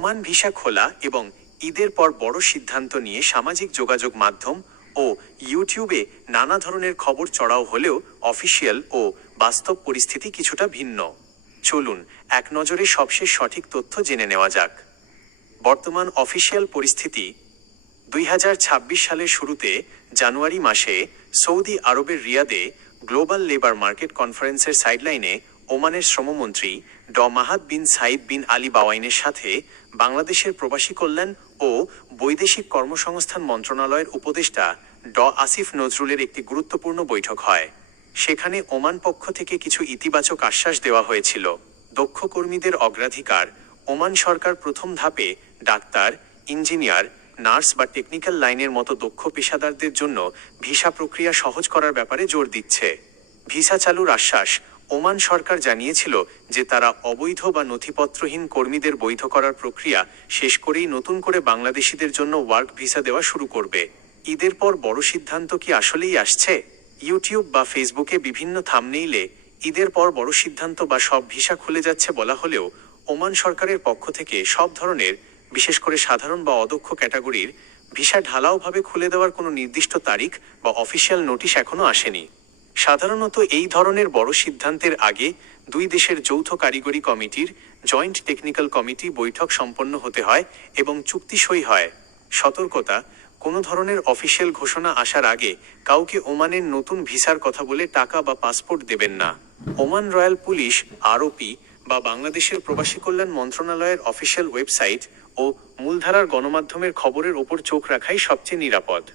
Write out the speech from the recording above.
Oman visa খোলা এবং ঈদের পর বড় সিদ্ধান্ত নিয়ে সামাজিক যোগাযোগ মাধ্যম ও ইউটিউবে নানা ধরনের খবর চড়াও হলেও অফিসিয়াল ও বাস্তব পরিস্থিতি কিছুটা ভিন্ন। চলুন এক নজরে সবশেষ সঠিক তথ্য জেনে নেওয়া যাক। বর্তমান অফিসিয়াল পরিস্থিতি 2026 সালের শুরুতে জানুয়ারি মাসে সৌদি আরবের রিয়াদে গ্লোবাল লেবার মার্কেট কনফারেন্সের সাইডলাইনে ওমানের শ্রমমন্ত্রী মাহাদ বিন সাইদ বিন আলী বাওয়াইনের সাথে বাংলাদেশের প্রবাসী কল্যাণ ও বৈদেশিক কর্মসংস্থান মন্ত্রণালয়ের উপদেষ্টা আসিফ নজরুলের একটি গুরুত্বপূর্ণ বৈঠক হয়। সেখানে ওমান পক্ষ থেকে কিছু ইতিবাচক আশ্বাস দেওয়া হয়েছিল। দক্ষ কর্মীদের অগ্রাধিকার, ওমান সরকার প্রথম ধাপে ডাক্তার, ইঞ্জিনিয়ার, নার্স বা টেকনিক্যাল লাইনের মতো দক্ষ পেশাদারদের জন্য ভিসা প্রক্রিয়া সহজ করার ব্যাপারে জোর দিচ্ছে। ভিসা চালুর আশ্বাস, ওমান সরকার জানিয়েছিল যে তারা অবৈধ বা নথিপত্রহীন কর্মীদের বৈধ করার প্রক্রিয়া শেষ করেই নতুন করে বাংলাদেশিদের জন্য ওয়ার্ক ভিসা দেওয়া শুরু করবে। ঈদের পর বড় সিদ্ধান্ত কি আসলেই আসছে? ইউটিউব বা ফেসবুকে বিভিন্ন থাম্বনেইলে ঈদের পর বড় সিদ্ধান্ত বা সব ভিসা খুলে যাচ্ছে বলা হলেও ওমান সরকারের পক্ষ থেকে সব ধরনের, বিশেষ করে সাধারণ বা অদক্ষ ক্যাটাগরির ভিসা ঢালাওভাবে খুলে দেওয়ার কোনো নির্দিষ্ট তারিখ বা অফিসিয়াল নোটিশ এখনো আসেনি। সাধারণত এই ধরনের বড় সিদ্ধান্তের আগে দুই দেশের যৌথ কারিগরি কমিটির জয়েন্ট টেকনিক্যাল কমিটি বৈঠক সম্পন্ন হতে হয় এবং চুক্তি সই হয়। সতর্কতা, কোনো ধরনের অফিসিয়াল ঘোষণা আসার আগে কাউকে ওমানের নতুন ভিসার কথা বলে টাকা বা পাসপোর্ট দেবেন না। ওমান রয়্যাল পুলিশ আরওপি বা বাংলাদেশের প্রবাসী কল্যাণ মন্ত্রণালয়ের অফিসিয়াল ওয়েবসাইট ও মূলধারার গণমাধ্যমের খবরের ওপর চোখ রাখাই সবচেয়ে নিরাপদ।